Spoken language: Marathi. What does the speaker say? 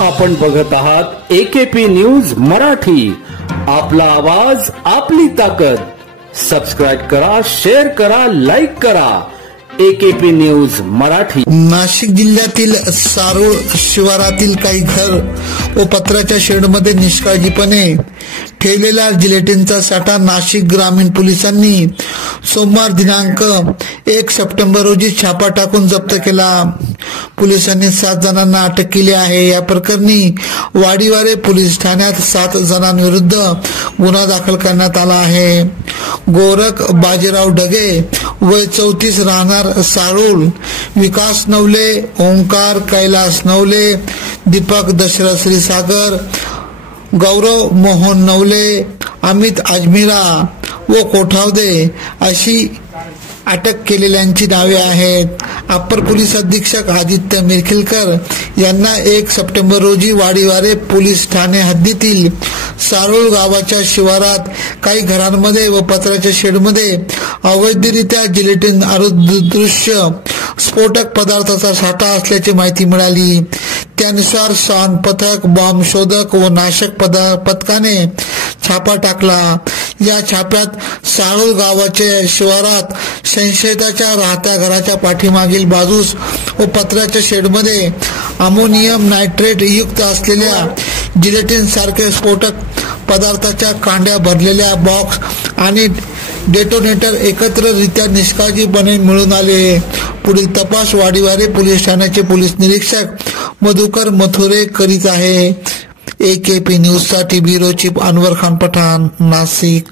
आपण बघत आहात AKP न्यूज मराठी. आपला आवाज आपली ताकद. सबस्क्राइब करा, शेअर करा, लाईक करा. AKP news Marathi. नाशिक जिल्ह्यातील सारोळ शिवारातील काही घर व पत्र्याच्या शेडमध्ये निष्काळजीपणे ठेवलेला जिलेटिनचा साठा नाशिक ग्रामीण पोलिसांनी सोमवार दिनांक 1 सप्टेंबर रोजी छापा टाकून जप्त केला. पोलिसांनी 7 जणांना अटक केली आहे. या प्रकरणी वाडीवारे पोलीस ठाण्यात 7 जणांविरुद्ध गुन्हा दाखल करण्यात आला आहे. गोरख बाजीराव ढगे वय 34 राहणार सारोळ, विकास नवले, ओंकार कैलास नवले, दीपक दशरथ श्रीसागर, गौरव मोहन नवले, अमित अजमिरा व कोठावदे अशी अटक केलेल्यांची नावे आहेत. अप्पर पोलीस अधीक्षक आदित्य मिरखिलकर यांना 1 सप्टेंबर रोजी वाडीवारे पोलीस ठाणे हद्दीतील सारोळ गावाच्या शिवारात काही घरांमध्ये व पत्र्याच्या शेडमध्ये अवैधरित्या जिलेटिन अदृश्य स्फोटक पदार्थाचा साठा असल्याची माहिती मिळाली. त्यानुसार श्वान पथक, बॉम्ब शोधक व नाशक पथकाने छापा टाकला. या छाप्यात सारोळ गावाच्या शिवारात संशयिताच्या राहत्या घराच्या पाठीमागील बाजूस व पत्र्याच्या शेडमध्ये अमोनियम नायट्रेट युक्त असलेल्या जिलेटिन सारखे स्फोटक पदार्थाच्या कांड्या भरलेल्या बॉक्स आणि डेटोनेटर एकत्ररित्या निष्काळजीपणे मिळून आले. पुढील तपास वाडीवारे पोलीस ठाण्याचे पोलीस निरीक्षक मधुकर मथुरे करीत आहे. AKP न्यूज साठी ब्युरो चीफ अनवर खान पठाण, नाशिक.